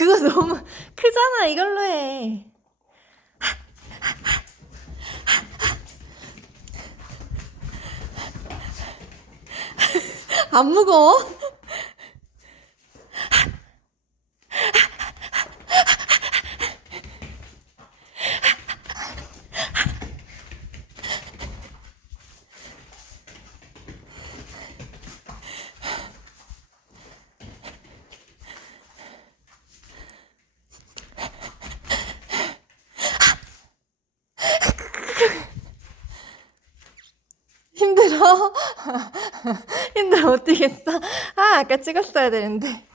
그거 너무 크잖아. 이걸로 해. 안 무거워? 힘들어? 힘들어 못 뛰겠어? 아 아까 찍었어야 되는데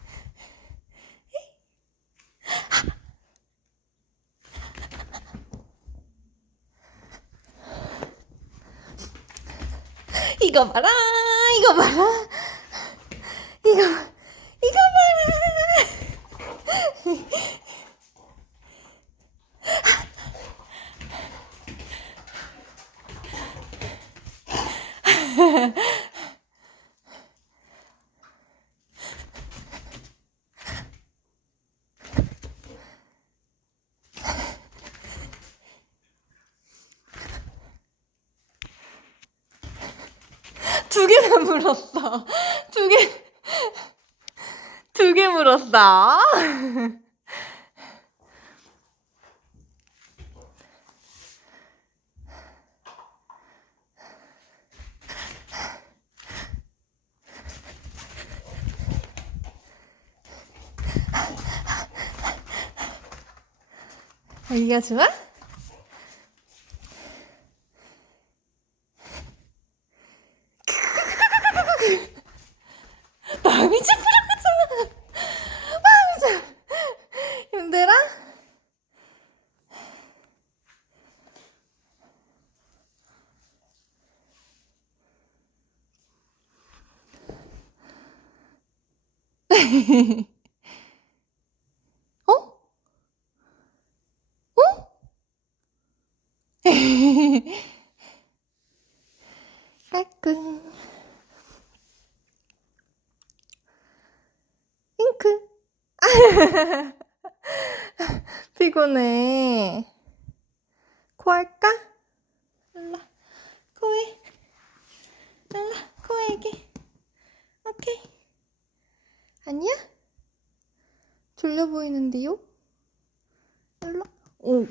이거 봐라 이거 봐라 이거 봐라 두 개나 물었어 두 개 두 개 물었어 여기가 좋아? 마음이 좀 불안하잖아. 마음이 좀 힘들어? 어? 어? 까꿍. 잉크. 피곤해. 코 할까? 일로. 코에. 일로. 코에게. 오케이. 아니야? 졸려 보이는데요? 일로. 오,